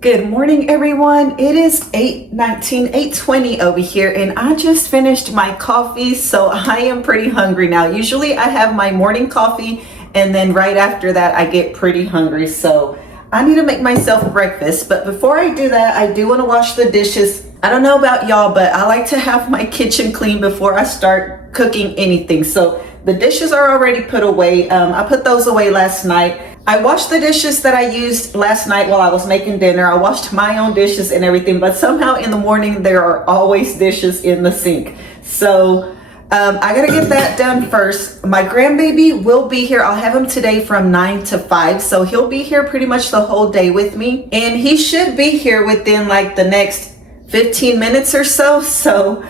Good morning, everyone. It is 8:20 over here, and I just finished my coffee, so I am pretty hungry now. Usually I have my morning coffee, and then right after that, I get pretty hungry, so I need to make myself breakfast. But before I do that, I do want to wash the dishes. I don't know about y'all, but I like to have my kitchen clean before I start cooking anything. So the dishes are already put away. I put those away last night. I washed the dishes that I used last night while I was making dinner. I washed my own dishes and everything, but somehow in the morning there are always dishes in the sink. So I gotta get that done first. My grandbaby will be here. I'll have him today from 9 to 5. So he'll be here pretty much the whole day with me. And he should be here within like the next 15 minutes or so. So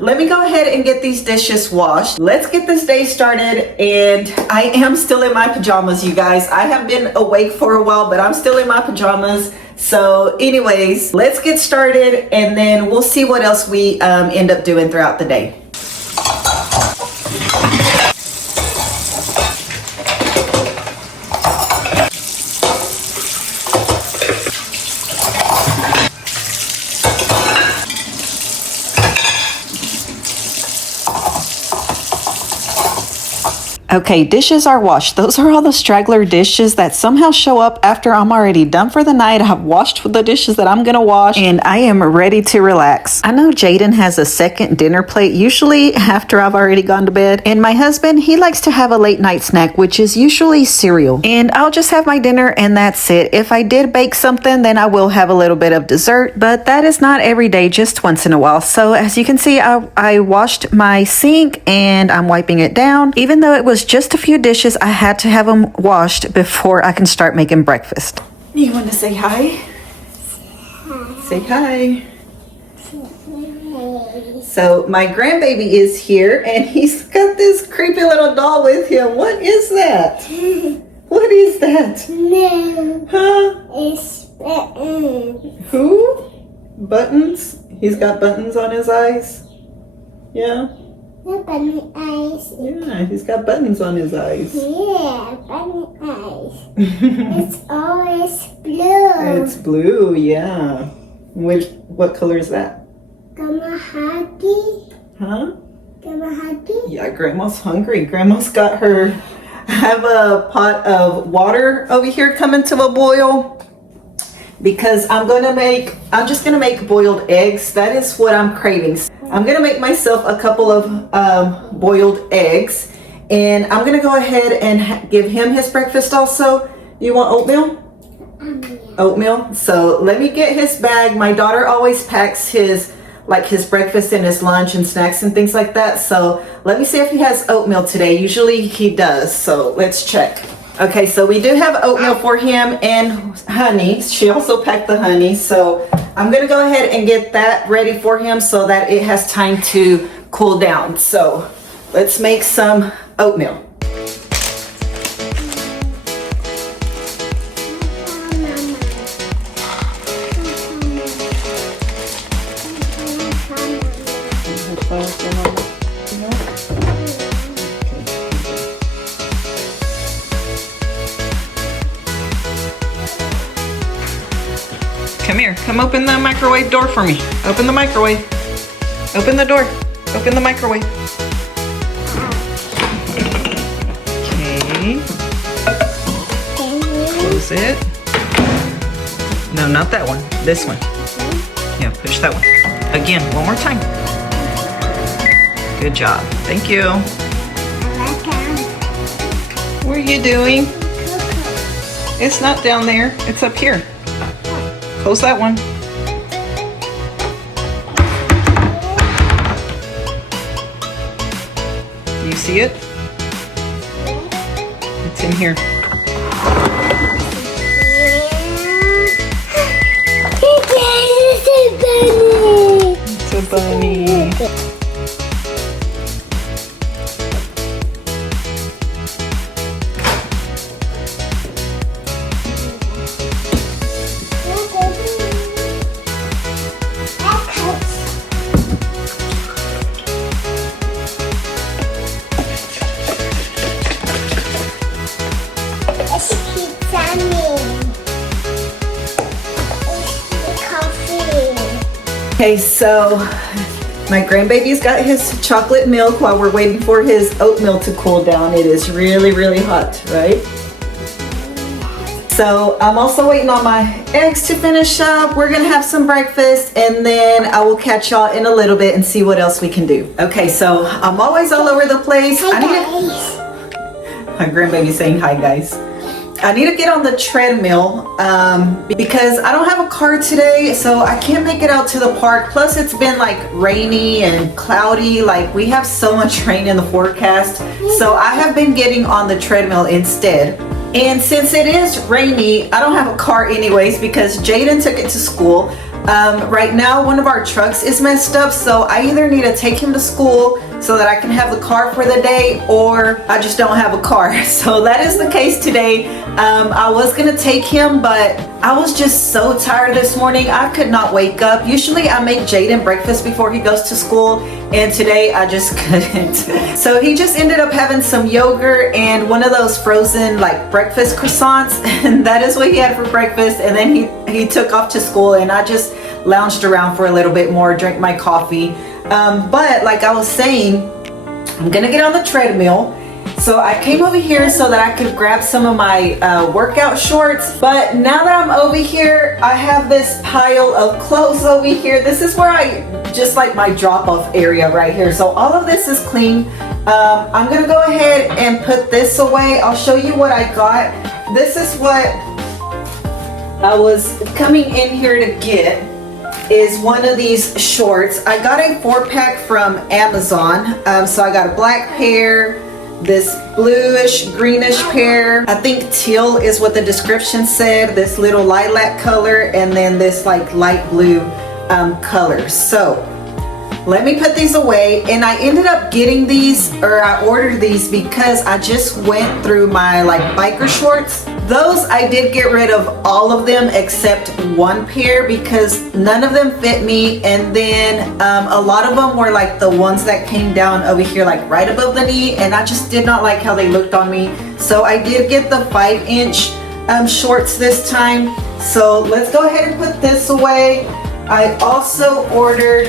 let me go ahead and get these dishes washed. Let's get this day started. And I am still in my pajamas, you guys. I have been awake for a while, but I'm still in my pajamas. So anyways, let's get started and then we'll see what else we end up doing throughout the day. Okay, dishes are washed. Those are all the straggler dishes that somehow show up after I'm already done for the night. I've washed the dishes that I'm gonna wash and I am ready to relax. I know Jaden has a second dinner plate, usually after I've already gone to bed. And my husband, he likes to have a late night snack, which is usually cereal. And I'll just have my dinner and that's it. If I did bake something, then I will have a little bit of dessert, but that is not every day, just once in a while. So as you can see, I washed my sink and I'm wiping it down. Even though it was just a few dishes, I had to have them washed before I can start making breakfast. You want to say hi? Say hi. So my grandbaby is here and he's got this creepy little doll with him. What is that? What is that? No. Huh? It's buttons. Who? Buttons? He's got buttons on his eyes? Yeah? No bunny eyes. Yeah, he's got buttons on his eyes. Yeah, bunny eyes. It's always blue. It's blue, yeah. What color is that? Grandma hungry? Huh? Grandma hungry? Yeah, Grandma's hungry. Grandma's got her, I have a pot of water over here coming to a boil because I'm just gonna make boiled eggs. That is what I'm craving. I'm gonna make myself a couple of boiled eggs and I'm gonna go ahead and give him his breakfast also. You want oatmeal? Yeah. Oatmeal. So let me get his bag. My daughter always packs his breakfast and his lunch and snacks and things like that. So let me see if he has oatmeal today. Usually he does. So let's check. Okay, so we do have oatmeal for him and honey. She also packed the honey. So I'm gonna go ahead and get that ready for him so that it has time to cool down. So let's make some oatmeal. Come here, come open the microwave door for me. Open the microwave. Open the door. Open the microwave. Okay. Close it. No, not that one. This one. Yeah, push that one. Again, one more time. Good job. Thank you. What are you doing? It's not down there. It's up here. Close that one. Do you see it? It's in here. It's a bunny. Okay, so my grandbaby's got his chocolate milk while we're waiting for his oatmeal to cool down. It is really, really hot, right? So I'm also waiting on my eggs to finish up. We're gonna have some breakfast and then I will catch y'all in a little bit and see what else we can do. Okay, so I'm always all over the place. Hi guys. My grandbaby's saying hi, guys. I need to get on the treadmill because I don't have a car today, so I can't make it out to the park. Plus it's been like rainy and cloudy, like we have so much rain in the forecast. So I have been getting on the treadmill instead. And since it is rainy, I don't have a car anyways because Jaden took it to school. Right now, one of our trucks is messed up, so I either need to take him to school so that I can have the car for the day, or I just don't have a car. So that is the case today. I was gonna take him, but I was just so tired this morning. I could not wake up. Usually I make Jaden breakfast before he goes to school, and today I just couldn't. So he just ended up having some yogurt and one of those frozen like breakfast croissants, and that is what he had for breakfast. And then he took off to school, and I just lounged around for a little bit more, drank my coffee. But like I was saying, I'm gonna get on the treadmill. So I came over here so that I could grab some of my workout shorts. But now that I'm over here, I have this pile of clothes over here. This is where just like my drop-off area right here. So all of this is clean. I'm gonna go ahead and put this away. I'll show you what I got. This is what I was coming in here to get. Is one of these shorts. I got a 4-pack from Amazon. So I got a black pair, this bluish greenish pair, I think teal is what the description said, this little lilac color, and then this like light blue color. So let me put these away. And I ended up getting these, or I ordered these because I just went through my like biker shorts. Those I did get rid of all of them except one pair because none of them fit me. And then a lot of them were like the ones that came down over here like right above the knee, and I just did not like how they looked on me. So I did get the 5-inch shorts this time. So let's go ahead and put this away. I also ordered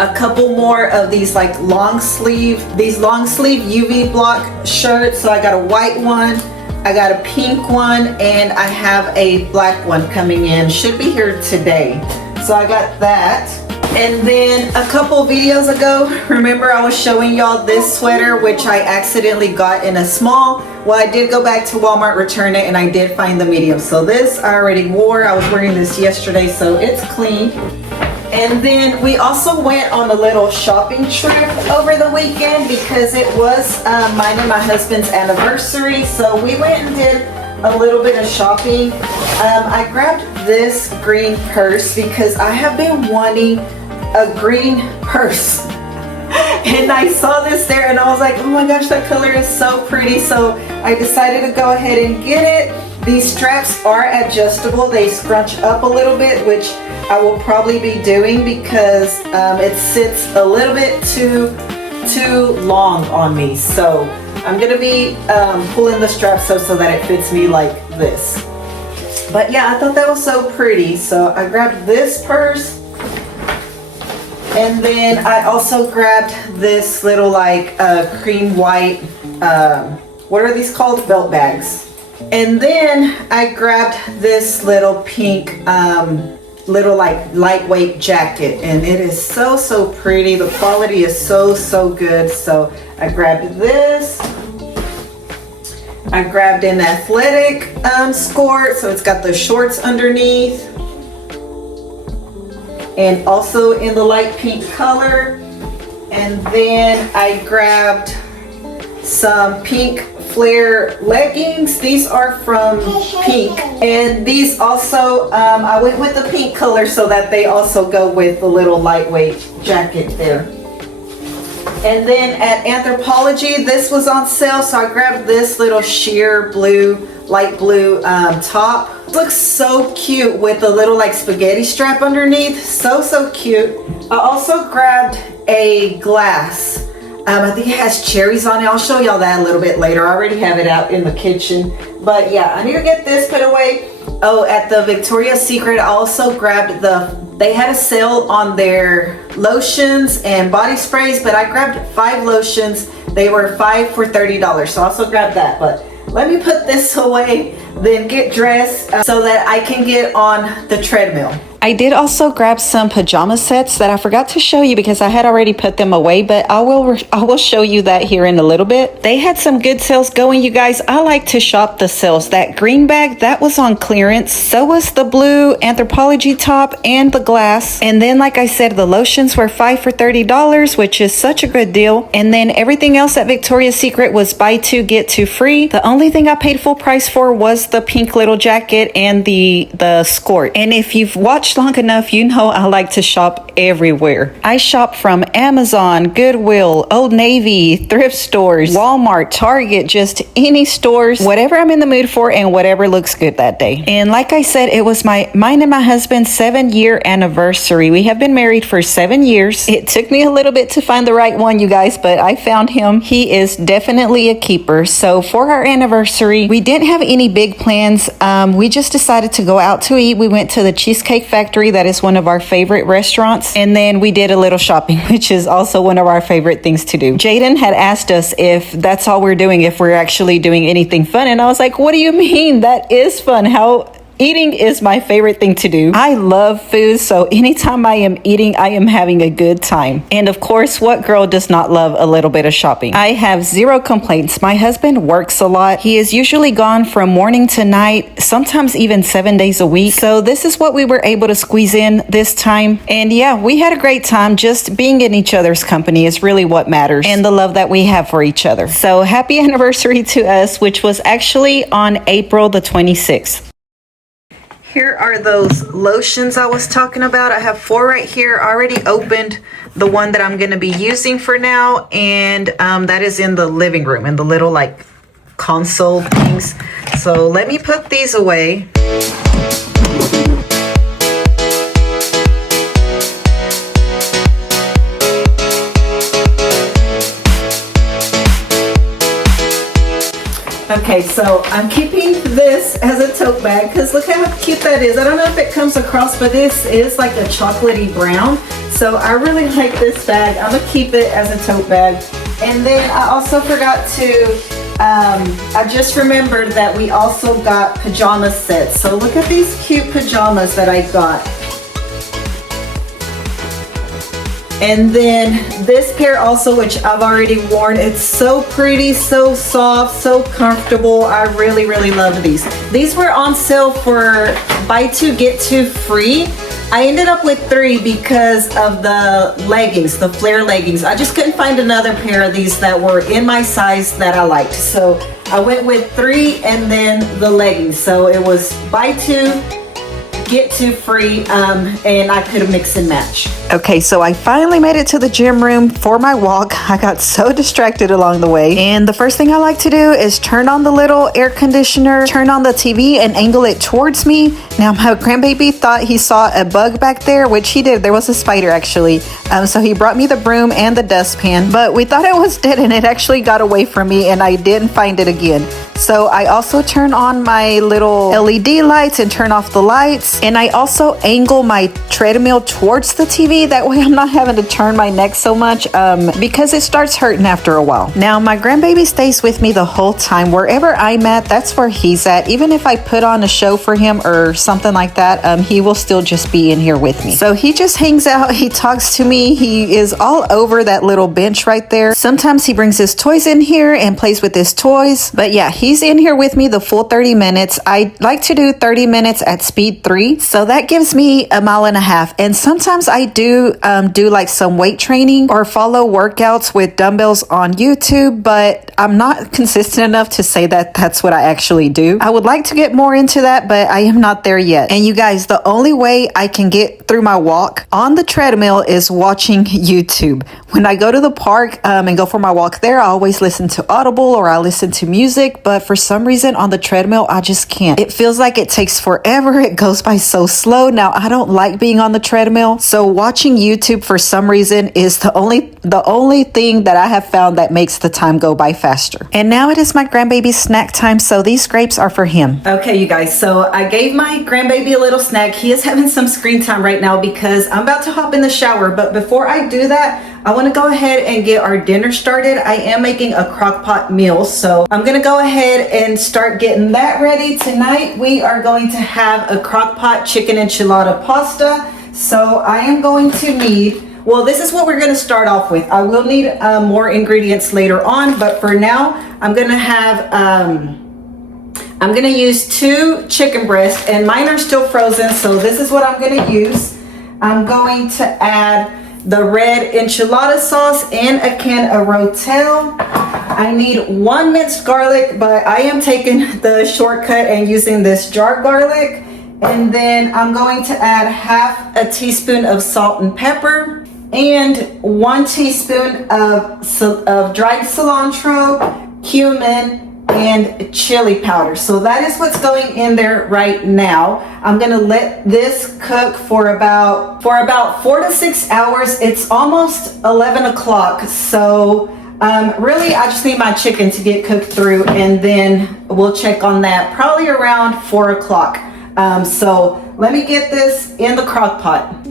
a couple more of these like long sleeve UV block shirts. So I got a white one, I got a pink one, and I have a black one coming in. Should be here today. So I got that. And then a couple videos ago, remember I was showing y'all this sweater, which I accidentally got in a small. Well, I did go back to Walmart, return it, and I did find the medium. So this I already wore. I was wearing this yesterday, so it's clean. And then we also went on a little shopping trip over the weekend because it was mine and my husband's anniversary. So we went and did a little bit of shopping. I grabbed this green purse because I have been wanting a green purse. And I saw this there and I was like, oh my gosh, that color is so pretty. So I decided to go ahead and get it. These straps are adjustable. They scrunch up a little bit, which I will probably be doing because it sits a little bit too long on me. So I'm gonna be pulling the straps up so that it fits me like this. But yeah, I thought that was so pretty. So I grabbed this purse. And then I also grabbed this little like cream white, what are these called? Belt bags. And then I grabbed this little pink, little like lightweight jacket, and it is so pretty. The quality is so good. So I grabbed this. I grabbed an athletic skirt, so it's got the shorts underneath. And also in the light pink color. And then I grabbed some pink flare leggings. These are from Pink. And these also, I went with the pink color so that they also go with the little lightweight jacket there. And then at Anthropologie, this was on sale, so I grabbed this little sheer blue, light blue top. Looks so cute with the little like spaghetti strap underneath. So cute. I also grabbed a glass. I think it has cherries on it. I'll show y'all that a little bit later. I already have it out in the kitchen. But yeah, I need to get this put away. Oh, at the Victoria's Secret, I also grabbed they had a sale on their lotions and body sprays, but I grabbed 5 lotions. They were 5 for $30. So I also grabbed that. But let me put this away, then get dressed so that I can get on the treadmill. I did also grab some pajama sets that I forgot to show you because I had already put them away, but I will show you that here in a little bit. They had some good sales going, you guys. I like to shop the sales. That green bag, that was on clearance. So was the blue Anthropologie top and the glass. And then, like I said, the lotions were 5 for $30, which is such a good deal. And then everything else at Victoria's Secret was buy 2, get 2 free. The only thing I paid full price for was the pink little jacket and the skirt. And if you've watched long enough, you know I like to shop everywhere. I shop from Amazon, Goodwill, Old Navy, thrift stores, Walmart, Target, just any stores, whatever I'm in the mood for and whatever looks good that day. And like I said, it was mine and my husband's 7-year anniversary. We have been married for 7 years. It took me a little bit to find the right one, you guys, but I found him. He is definitely a keeper. So for our anniversary, we didn't have any big plans. We just decided to go out to eat. We went to the Cheesecake Factory. That is one of our favorite restaurants. And then we did a little shopping, which is also one of our favorite things to do. Jaden had asked us if that's all we're doing, if we're actually doing anything fun. And I was like, what do you mean? That is fun. Eating is my favorite thing to do. I love food, so anytime I am eating, I am having a good time. And of course, what girl does not love a little bit of shopping? I have 0 complaints. My husband works a lot. He is usually gone from morning to night, sometimes even 7 days a week. So this is what we were able to squeeze in this time. And yeah, we had a great time. Just being in each other's company is really what matters, and the love that we have for each other. So happy anniversary to us, which was actually on April the 26th. Here are those lotions I was talking about. I have 4 right here. I already opened the one that I'm going to be using for now. And that is in the living room, in the little like console things. So let me put these away. Okay, so I'm keeping this as a tote bag because look how cute that is. I don't know if it comes across, but this is like a chocolatey brown. So I really like this bag. I'm gonna keep it as a tote bag. And then I also forgot to, I just remembered that we also got pajama sets. So look at these cute pajamas that I got. And then this pair also, which I've already worn. It's so pretty, so soft, so comfortable. I really, really love these. These were on sale for buy 2, get 2 free. I ended up with 3 because of the leggings, the flare leggings. I just couldn't find another pair of these that were in my size that I liked. So I went with 3 and then the leggings. So it was buy 2, get 2 free, and I could have mixed and match. Okay, so I finally made it to the gym room for my walk. I got so distracted along the way. And the first thing I like to do is turn on the little air conditioner, turn on the TV and angle it towards me. Now my grandbaby thought he saw a bug back there, which he did. There was a spider actually. So he brought me the broom and the dustpan, but we thought it was dead and it actually got away from me and I didn't find it again. So I also turn on my little LED lights and turn off the lights. And I also angle my treadmill towards the TV. That way I'm not having to turn my neck so much because it starts hurting after a while. Now my grandbaby stays with me the whole time. Wherever I'm at, that's where he's at. Even if I put on a show for him or something like that, he will still just be in here with me. So he just hangs out. He talks to me. He is all over that little bench right there. Sometimes he brings his toys in here and plays with his toys. But yeah, he's in here with me the full 30 minutes. I like to do 30 minutes at speed 3. So that gives me a mile and a half. And sometimes I do like some weight training or follow workouts with dumbbells on YouTube, but but I'm not consistent enough to say that that's what I actually do. I would like to get more into that, but I am not there yet. And you guys, the only way I can get through my walk on the treadmill is watching YouTube. When I go to the park and go for my walk there, I always listen to Audible or I listen to music, but for some reason on the treadmill, I just can't. It feels like it takes forever. It goes by so slow. Now, I don't like being on the treadmill, so watching YouTube for some reason is the only thing that I have found that makes the time go by faster. And now it is my grandbaby's snack time, so these grapes are for him. Okay, you guys, so I gave my grandbaby a little snack. He is having some screen time right now because I'm about to hop in the shower, but before I do that, I want to go ahead and get our dinner started. I am making a Crockpot meal, so I'm going to go ahead and start getting that ready. Tonight, we are going to have a Crockpot chicken enchilada pasta. So I am going to need, well, this is what we're going to start off with. I will need more ingredients later on, but for now, I'm going to have, I'm going to use 2 chicken breasts, and mine are still frozen, so this is what I'm going to use. I'm going to add the red enchilada sauce and a can of Rotel. I need 1 minced garlic, but I am taking the shortcut and using this jar garlic. And then I'm going to add half a teaspoon of salt and pepper and 1 teaspoon of dried cilantro, cumin, and chili powder. So that is what's going in there right now. I'm gonna let this cook for about 4 to 6 hours. It's almost 11 o'clock. So really I just need my chicken to get cooked through, and then we'll check on that probably around 4 o'clock. So let me get this in the crock pot.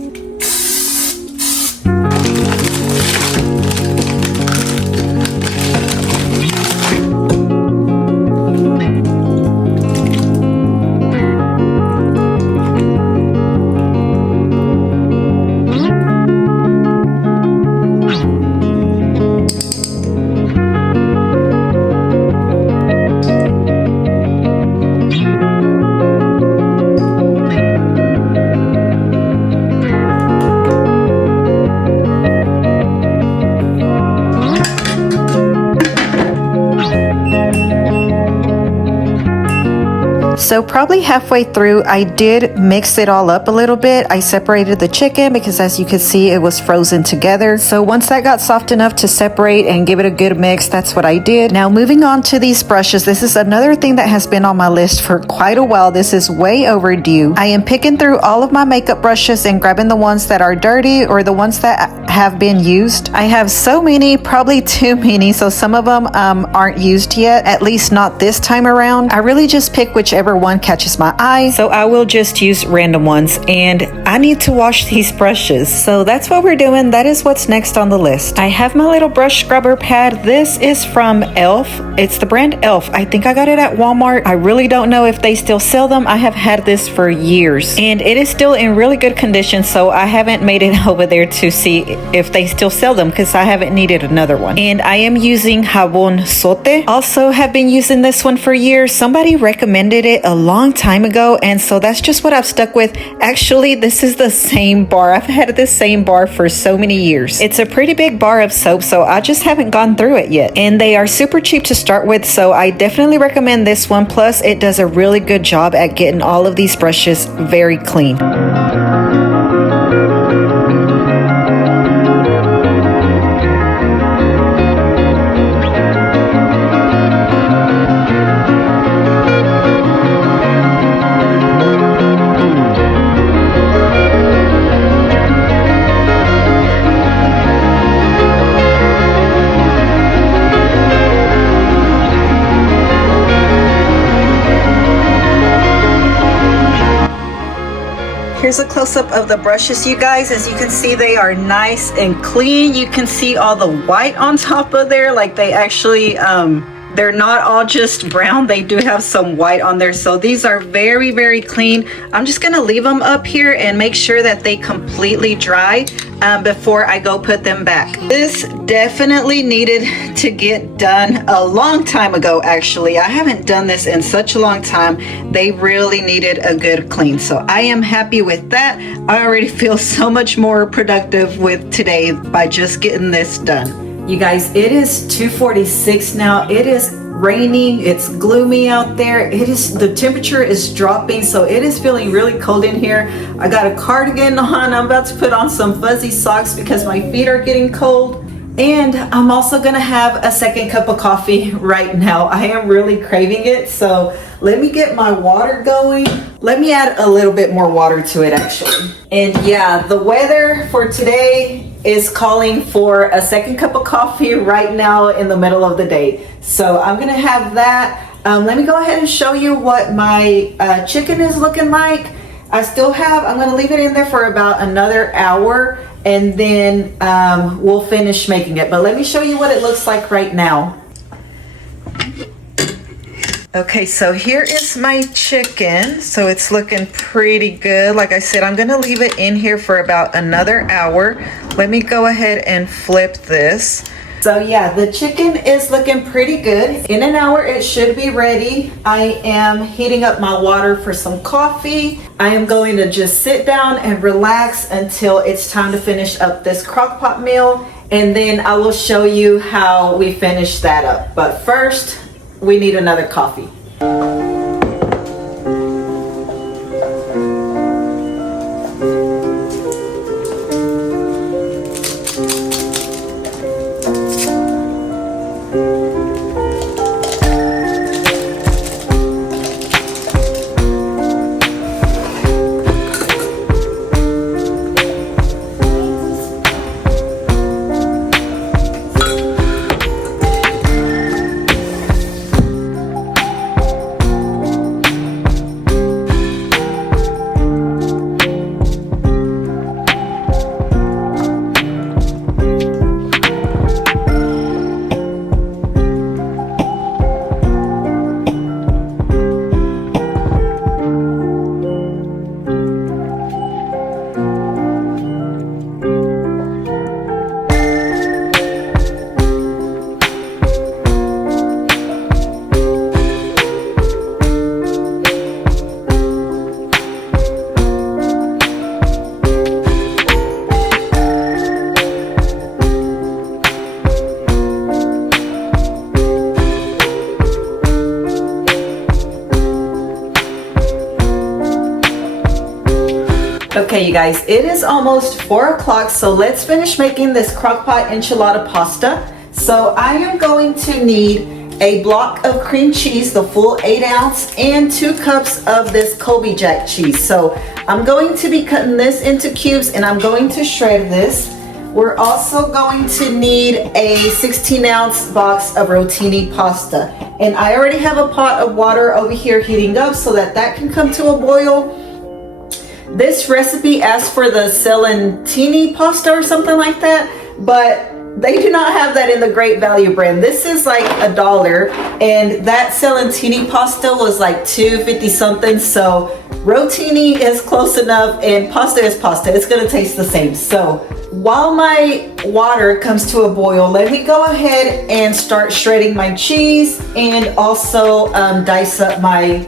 So probably halfway through, I did mix it all up a little bit. I separated the chicken because, as you can see, it was frozen together. So once that got soft enough to separate and give it a good mix, that's what I did. Now moving on to these brushes, this is another thing that has been on my list for quite a while. This is way overdue. I am picking through all of my makeup brushes and grabbing the ones that are dirty or the ones that have been used. I have so many, probably too many, so some of them aren't used yet, at least not this time around. I really just pick whichever one catches my eye, so I will just use random ones, and I need to wash these brushes, so that's what we're doing. That is what's next on the list. I have my little brush scrubber pad. This is from Elf. It's the brand Elf. I think I got it at Walmart. I really don't know if they still sell them. I have had this for years, and it is still in really good condition, so I haven't made it over there to see if they still sell them because I haven't needed another one. And I am using Jabon Sote. Also have been using this one for years. Somebody recommended it a long time ago, and so that's just what I've stuck with. Actually, this is the same bar. I've had this same bar for so many years. It's a pretty big bar of soap, so I just haven't gone through it yet. And they are super cheap to start with, so I definitely recommend this one. Plus, it does a really good job at getting all of these brushes very clean. Here's a close-up of the brushes, you guys. As you can see, they are nice and clean. You can see all the white on top of there, like they actually they're not all just brown. They do have some white on there, so these are very, very clean. I'm just gonna leave them up here and make sure that they completely dry before I go put them back. This definitely needed to get done a long time ago. Actually, I haven't done this in such a long time. They really needed a good clean, so I am happy with that. I already feel so much more productive with today by just getting this done. You guys, it is 2:46 now. It is raining, it's gloomy out there. The temperature is dropping, so it is feeling really cold in here. I got a cardigan on. I'm about to put on some fuzzy socks because my feet are getting cold. And I'm also gonna have a second cup of coffee right now. I am really craving it, so let me get my water going. Let me add a little bit more water to it actually. And yeah, the weather for today is calling for a second cup of coffee right now in the middle of the day. So I'm gonna have that. Let me go ahead and show you what my chicken is looking like. I'm gonna leave it in there for about another hour, and then we'll finish making it. But let me show you what it looks like right now. Okay, so here is my chicken. So it's looking pretty good. Like I said, I'm gonna leave it in here for about another hour. Let me go ahead and flip this. So yeah, the chicken is looking pretty good. In an hour, it should be ready. I am heating up my water for some coffee. I am going to just sit down and relax until it's time to finish up this crockpot meal. And then I will show you how we finish that up. But first, we need another coffee. Okay, you guys, it is almost 4 o'clock, so let's finish making this crockpot enchilada pasta. So I am going to need a block of cream cheese, the full 8 ounce, and 2 cups of this Colby Jack cheese. So I'm going to be cutting this into cubes and I'm going to shred this. We're also going to need a 16-ounce box of rotini pasta. And I already have a pot of water over here heating up so that can come to a boil. This recipe asks for the Celentini pasta or something like that, but they do not have that in the Great Value brand. This is like $1, and that Celentini pasta was like $2.50 something. So rotini is close enough, and pasta is pasta. It's gonna taste the same. So while my water comes to a boil, let me go ahead and start shredding my cheese and also dice up my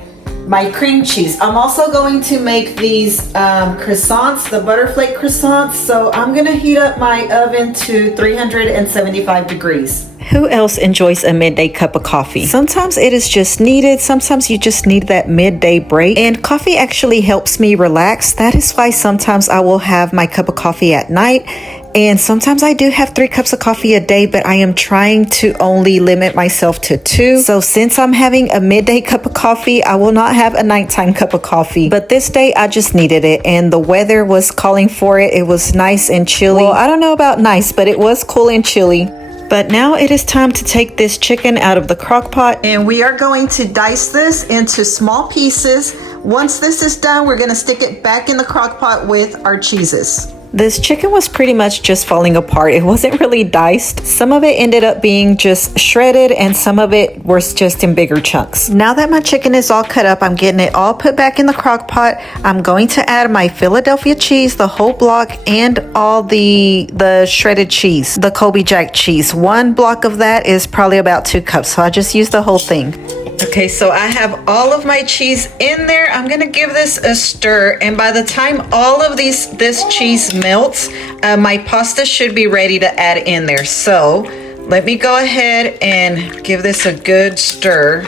cream cheese. I'm also going to make these croissants, the butterflake croissants. So I'm gonna heat up my oven to 375 degrees. Who else enjoys a midday cup of coffee? Sometimes it is just needed. Sometimes you just need that midday break. And coffee actually helps me relax. That is why sometimes I will have my cup of coffee at night. And sometimes I do have 3 cups of coffee a day, but I am trying to only limit myself to 2. So since I'm having a midday cup of coffee, I will not have a nighttime cup of coffee. But this day I just needed it, and the weather was calling for it. It was nice and chilly. Well, I don't know about nice, but it was cool and chilly. But now it is time to take this chicken out of the crock pot, and we are going to dice this into small pieces. Once this is done, we're gonna stick it back in the crock pot with our cheeses. This chicken was pretty much just falling apart. It wasn't really diced. Some of it ended up being just shredded and some of it was just in bigger chunks. Now that my chicken is all cut up, I'm getting it all put back in the crock pot. I'm going to add my Philadelphia cheese, the whole block, and all the shredded cheese, the Colby Jack cheese. 1 block of that is probably about 2 cups, so I just used the whole thing. Okay, so I have all of my cheese in there. I'm gonna give this a stir, and by the time all of this cheese melts, my pasta should be ready to add in there. So let me go ahead and give this a good stir.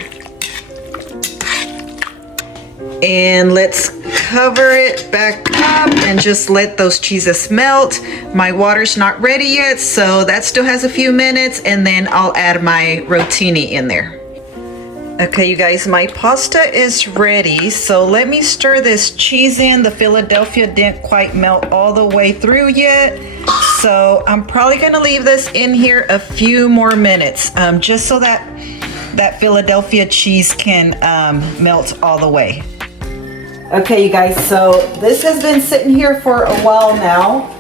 And let's cover it back up and just let those cheeses melt. My water's not ready yet, so that still has a few minutes, and then I'll add my rotini in there. Okay, you guys, my pasta is ready, so let me stir this cheese in. The Philadelphia didn't quite melt all the way through yet, so I'm probably gonna leave this in here a few more minutes, just so that Philadelphia cheese can melt all the way. Okay, you guys, so this has been sitting here for a while now.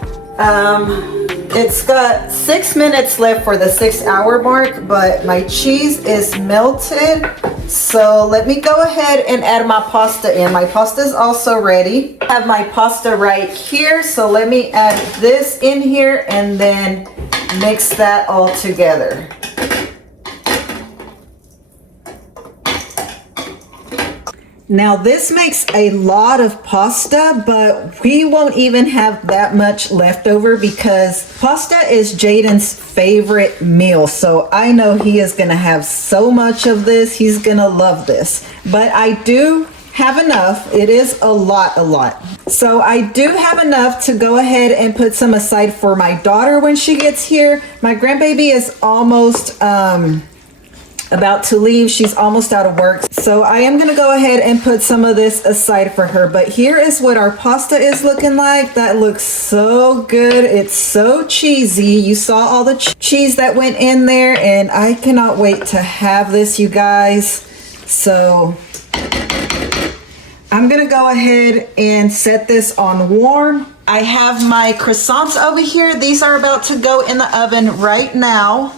It's got 6 minutes left for the 6-hour mark, but my cheese is melted. So let me go ahead and add my pasta in. My pasta is also ready. I have my pasta right here, so let me add this in here and then mix that all together. Now this makes a lot of pasta, but we won't even have that much left over because pasta is Jaden's favorite meal. So I know he is gonna have so much of this. He's gonna love this. But I do have enough. It is a lot. So I do have enough to go ahead and put some aside for my daughter when she gets here. My grandbaby is almost about to leave. She's almost out of work, so I am gonna go ahead and put some of this aside for her. But here is what our pasta is looking like. That looks so good. It's so cheesy. You saw all the cheese that went in there, and I cannot wait to have this, you guys. So I'm gonna go ahead and set this on warm. I have my croissants over here. These are about to go in the oven right now.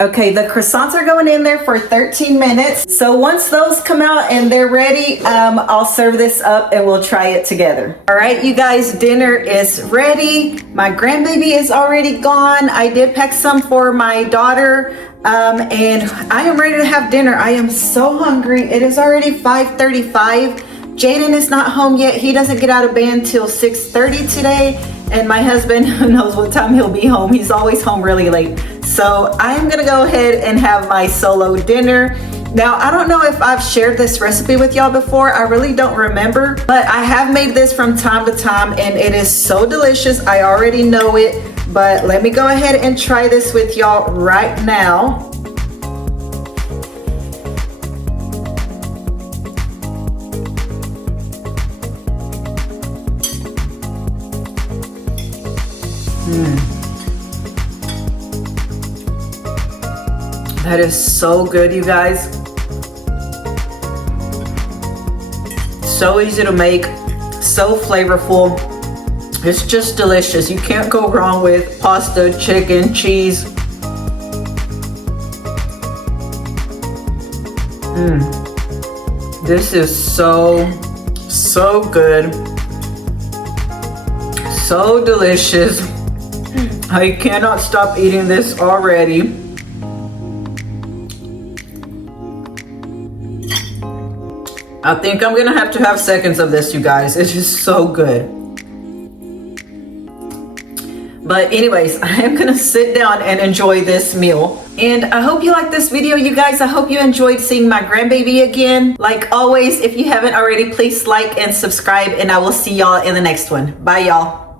Okay, the croissants are going in there for 13 minutes. So once those come out and they're ready, I'll serve this up and we'll try it together. All right, you guys, dinner is ready. My grandbaby is already gone. I did pack some for my daughter, and I am ready to have dinner. I am so hungry. It is already 5:35. Jaden is not home yet. He doesn't get out of band till 6:30 today. And my husband, who knows what time he'll be home. He's always home really late. So I am gonna go ahead and have my solo dinner. Now, I don't know if I've shared this recipe with y'all before. I really don't remember, but I have made this from time to time and it is so delicious. I already know it, but let me go ahead and try this with y'all right now. That is so good, you guys. So easy to make, so flavorful. It's just delicious. You can't go wrong with pasta, chicken, cheese. This is so good. So delicious. I cannot stop eating this already. I think I'm gonna have to have seconds of this, you guys. It's just so good. But anyways, I am gonna sit down and enjoy this meal. And I hope you liked this video, you guys. I hope you enjoyed seeing my grandbaby again. Like always, if you haven't already, please like and subscribe, and I will see y'all in the next one. Bye, y'all.